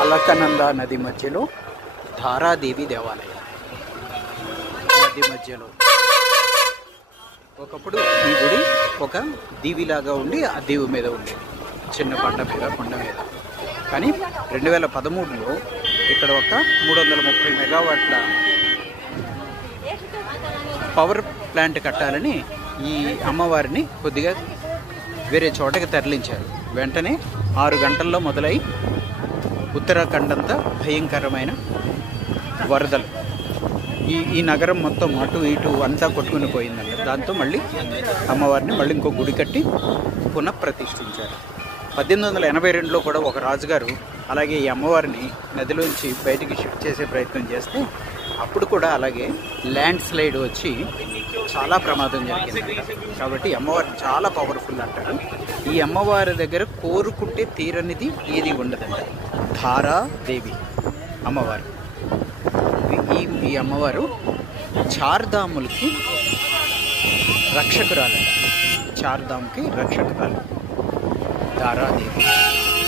అలకనంద నది మధ్యలో ధారాదేవి దేవాలయం. నది మధ్యలో ఒకప్పుడు ఈ గుడి ఒక దీవిలాగా ఉండి ఆ దీవి మీద ఉండేది, చిన్న కొండ మీద. కానీ 2013లో ఇక్కడ ఒక 330 మెగావాట్ల పవర్ ప్లాంట్ కట్టాలని ఈ అమ్మవారిని కొద్దిగా వేరే చోటకి తరలించారు. వెంటనే 6 గంటల్లో మొదలై ఉత్తరాఖండ్ అంతా భయంకరమైన వరదలు, ఈ నగరం మొత్తం అటు ఇటు అంతా కొట్టుకుని పోయిందంట. దాంతో మళ్ళీ అమ్మవారిని మళ్ళీ ఇంకో గుడి కట్టి పునఃప్రతిష్ఠించారు. 1882లో కూడా ఒక రాజుగారు అలాగే ఈ అమ్మవారిని నదిలోంచి బయటికి షిఫ్ట్ చేసే ప్రయత్నం చేస్తే అప్పుడు కూడా అలాగే ల్యాండ్ స్లైడ్ వచ్చి చాలా ప్రమాదం జరిగింది. కాబట్టి అమ్మవారు చాలా పవర్ఫుల్ అంటారు. ఈ అమ్మవారి దగ్గర కోరుకుంటే తీరనిది ఏది ఉండదంట. ధారాదేవి అమ్మవారు. ఈ అమ్మవారు చార్ధాములకి రక్షకురాలు, చార్ధామ్కి రక్షకురాలు ధారాదేవి.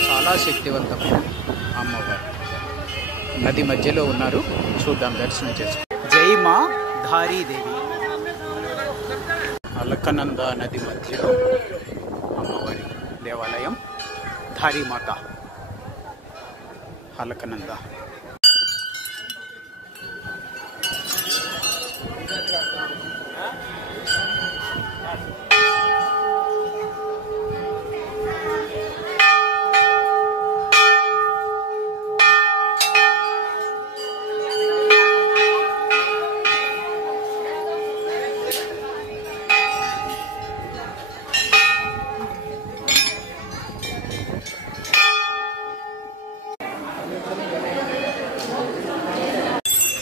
చాలా శక్తివంతమైన అమ్మవారు. నది మధ్యలో ఉన్నారు, చూద్దాం, దర్శనం చేసుకుంటాం. జై మా ధారీదేవి. అలకనంద నది మధ్యలో అమ్మవారి దేవాలయం ధారీమాత అలకనంద.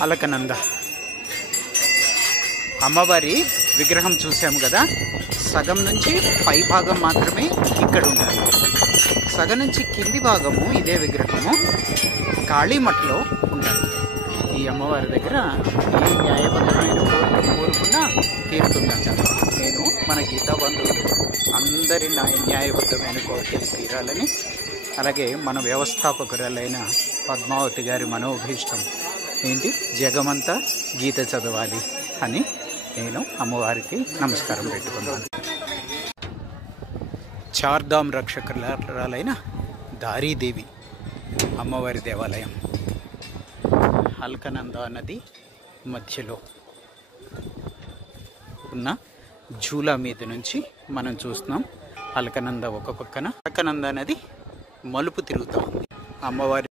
అలకనంద అమ్మవారి విగ్రహం చూసాము కదా, సగం నుంచి పై భాగం మాత్రమే ఇక్కడ ఉండాలి. సగం నుంచి కింది భాగము ఇదే విగ్రహము కాళీమఠలో ఉండాలి. ఈ అమ్మవారి దగ్గర ఏ న్యాయబద్ధమైన కోరుకున్నా తీరుతుందంట. నేను మన గీతా బంధువులు అందరి న్యాయబద్ధమైన కోరికలు తీరాలని, అలాగే మన వ్యవస్థాపకురాలైన పద్మావతి గారి మనోభీష్టం ఏంటి, జగమంతా గీత చదవాలి అని నేను అమ్మవారికి నమస్కారం పెట్టుకున్నాను. చార్ధామ్ రక్షకురాలైన ధారీదేవి అమ్మవారి దేవాలయం అలకనంద నది మధ్యలో ఉన్న జూలా మీద నుంచి మనం చూస్తున్నాం. అలకనంద ఒక పక్కన, అలకనంద నది మలుపు తిరుగుతూ ఉంది. అమ్మవారి